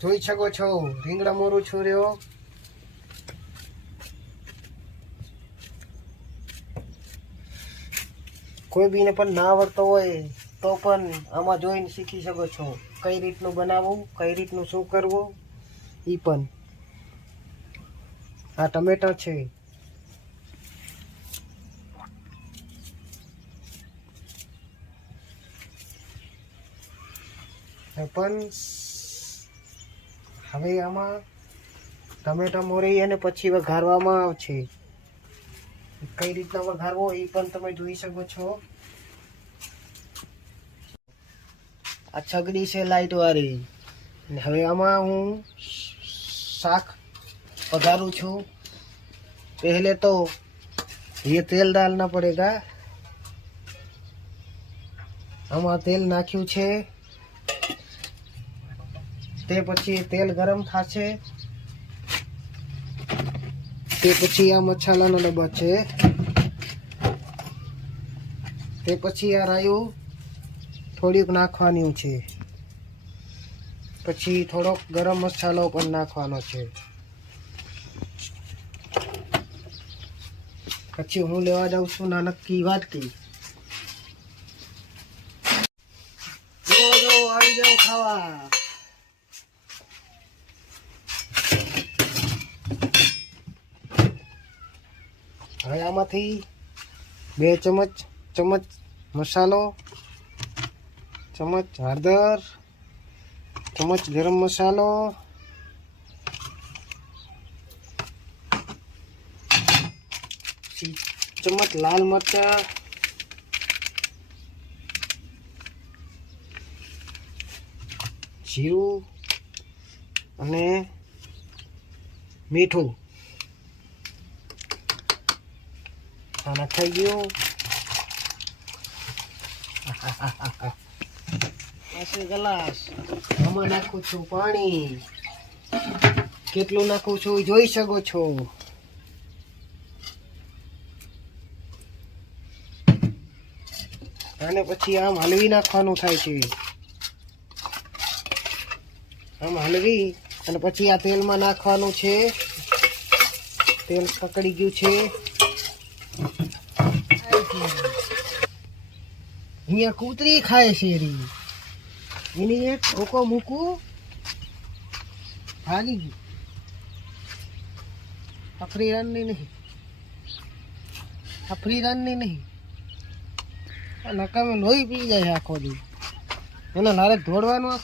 જોઈ શકો છો રીંગણા મોરું છું રહ્યો. કોઈ બીને પણ ના આવડતો હોય તો પણ આમાં જોઈને શીખી શકો છો કઈ રીતનું બનાવવું, કઈ રીતનું શું કરવું. ઈ પણ આ ટમેટા છે. પણ હવે આમાં ટમેટા મોરી અને પછી વઘારવામાં આવશે. કઈ રીતના વઘારવો એ પણ તમે જોઈ શકો છો. આ છગડી છે લાઈટ વાળી. હવે આમાં હું શાક વઘારું છું. पहले तो ये तेल डालना पड़ेगा. આમાં તેલ નાખ્યું છે. તે પછી તેલ ગરમ થશે. તે પછી આ મસાલાનો ડબ્બો છે. તે પછી આ રાયું થોડીક નાખવાની છે. પછી થોડોક ગરમ મસાલો પણ નાખવાનો છે. પછી હું લેવા જાઉં છું નાનકડી વાટકી. જો આવી જાવ ખાવા. હવે આમાંથી 2 ચમચ મસાલો, ચમચ હળદર, ચમચ ગરમ મસાલો, ચમચ લાલ મરચાં, જીરું અને મીઠું નાખાઈ ગયું. પાસે ગ્લાસ આમાં નાખું છું પાણી. કેટલું નાખું છું જોઈ શકો છો. અને પછી આમ હલવી નાખવાનું થાય છે. આમ હલવી અને પછી આ તેલમાં નાખવાનું છે. તેલ પકડી ગયું છે. અહીંયા કૂતરી ખાય છે રી. એની એક ઠોકો મૂકું ભાગી ગયું. અફ્રીરનની નહીં, અફ્રીરનની નહીં. નકામે લોહી પી જાય આખો દી. એના લારે દોડવાનું આખું.